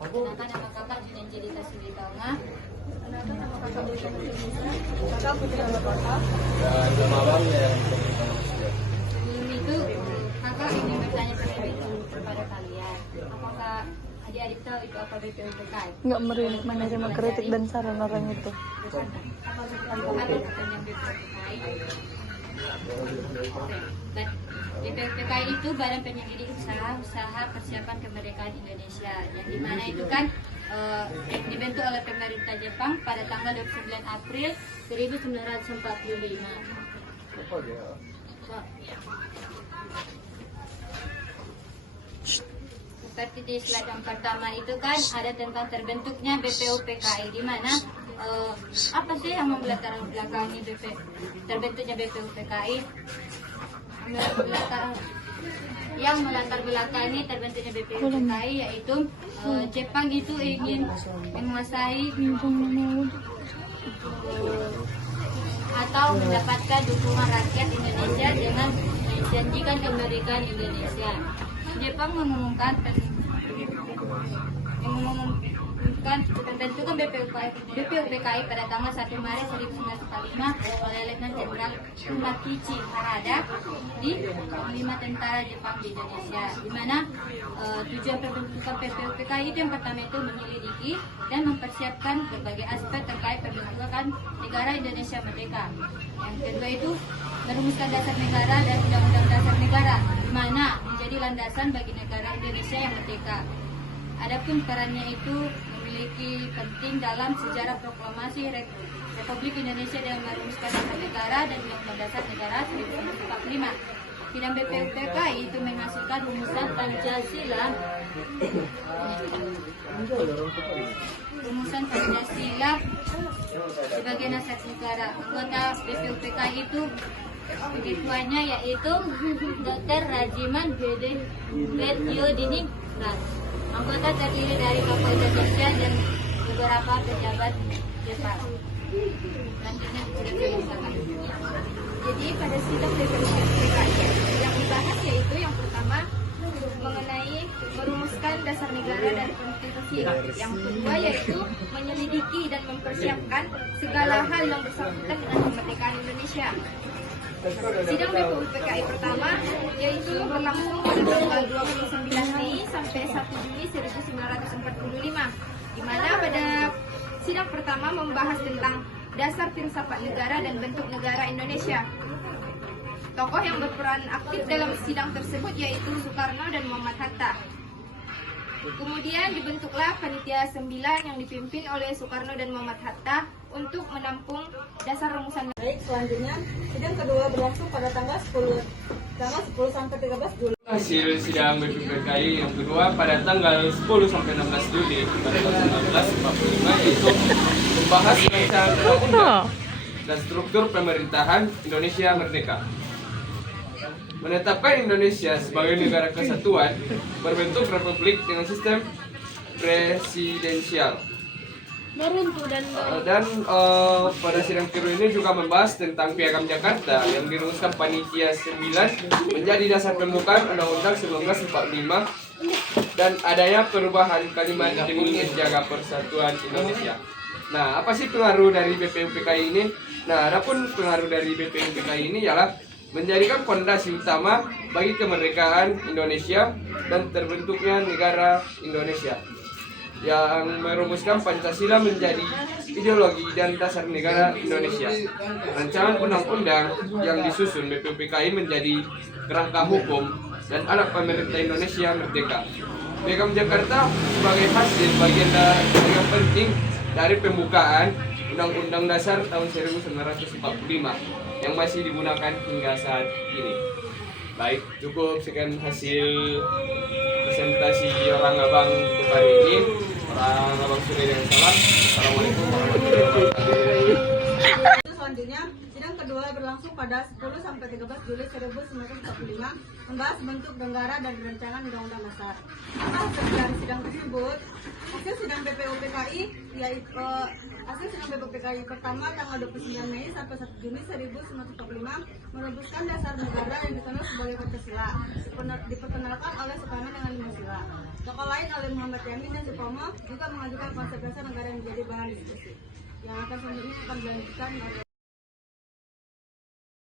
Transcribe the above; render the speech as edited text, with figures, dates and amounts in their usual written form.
Kenapa nama kakak Junenji Dita Suditama? Kenapa nama kakak Dita Suditama? Kakak putri nama kakak? Nama abangnya yang Sebelum itu kakak ingin bertanya kepada kalian, apakah adik-adik tahu itu apa BPUPKI? Nggak menerima kritik dan saran orang itu. Apa kepanjangan BPUPKI? BPUPKI itu Badan Penyelidik Usaha Persiapan Kemerdekaan Indonesia, yang dimana itu kan dibentuk oleh pemerintah Jepang pada tanggal 29 April 1945. Seperti di slide yang pertama itu kan ada tentang terbentuknya BPUPKI, di mana apa sih yang melatar belakangi terbentuknya BPUPKI? Yang melatar belakangi terbentuknya BPUPKI yaitu Jepang itu ingin menguasai atau mendapatkan dukungan rakyat Indonesia dengan menjanjikan kemerdekaan Indonesia. Jepang mengumumkan pembentukan BPUPKI pada tanggal 1 Maret 1945 oleh Letnan Jenderal Funakichi Harada di Panglima Tentara Jepang di Indonesia, di mana tujuan pembentukan BPUPKI itu yang pertama itu menyelidiki dan mempersiapkan berbagai aspek terkait pembentukan negara Indonesia merdeka. Yang kedua itu merumuskan dasar negara dan undang-undang dasar negara, di mana menjadi landasan bagi negara Indonesia yang merdeka. Adapun perannya itu memiliki penting dalam sejarah proklamasi Republik Indonesia dengan merumuskan dasar negara dan undang-undang dasar negara 1945. Sidang BPUPKI itu menghasilkan rumusan Pancasila sebagai dasar negara. Anggota BPUPKI itu ketuanya yaitu Dr. Rajiman Bediodiningrat. Anggota terdiri dari Kapolda Jogja dan beberapa pejabat Jepang. Selanjutnya tidak dilaksanakan. Jadi pada sidang BPUPKI yang dibahas yaitu yang pertama mengenai merumuskan dasar negara dan konstitusi. Yang kedua yaitu menyelidiki dan mempersiapkan segala hal yang bersangkutan dengan kemerdekaan Indonesia. Sidang BPUPKI pertama yaitu berlangsung pada tanggal 29 Mei sampai 1 Juni 1945, di mana pada sidang pertama membahas tentang dasar filsafat negara dan bentuk negara Indonesia. Tokoh yang berperan aktif dalam sidang tersebut yaitu Soekarno dan Muhammad Hatta. Kemudian dibentuklah panitia 9 yang dipimpin oleh Soekarno dan Muhammad Hatta untuk menampung dasar rumusan. Baik, selanjutnya sidang kedua berlangsung pada tanggal 10 sampai 13 Juli. Hasil sidang BPUPKI yang kedua pada tanggal 10 sampai 16 Juli pada tahun 1945 yaitu membahas rancangan undang-undang dan struktur pemerintahan Indonesia Merdeka. Menetapkan Indonesia sebagai negara kesatuan berbentuk republik dengan sistem presidensial. Dan pada sidang kedua ini juga membahas tentang Piagam Jakarta yang dirumuskan panitia 9 menjadi dasar pembukaan Undang-Undang 1945 dan adanya perubahan kalimat demi menjaga persatuan Indonesia. Nah, apa sih pengaruh dari BPUPKI ini? Nah, adapun pengaruh dari BPUPKI ini ialah menjadikan fondasi utama bagi kemerdekaan Indonesia dan terbentuknya negara Indonesia, yang merumuskan Pancasila menjadi ideologi dan dasar negara Indonesia. Rancangan undang-undang yang disusun BPUPKI menjadi kerangka hukum dan alat pemerintah Indonesia merdeka. Piagam Jakarta sebagai hasil bagian yang penting dari pembukaan Undang-Undang Dasar tahun 1945 yang masih digunakan hingga saat ini. Baik, cukup sekian hasil presentasi orang abang untuk hari ini. Orang abang sudah dengan salam. Assalamualaikum warahmatullahi wabarakatuh. Selanjutnya, sidang kedua berlangsung pada 10 sampai 13 Juli 1945 membahas bentuk negara dan rancangan undang-undang dasar. Hasil dari sidang tersebut, hasil sidang BPUPKI yaitu hasil sidang BPUPKI pertama tanggal 29 Mei sampai 1 Juni 1945 merumuskan dasar negara yang dikenal sebagai Pancasila, diperkenalkan oleh Soekarno dengan 5 sila. Tokoh lain oleh Muhammad Yamin dan Supomo juga mengajukan konsep dasar negara yang menjadi bahan diskusi. Yang akan selanjutnya akan dilanjutkan oleh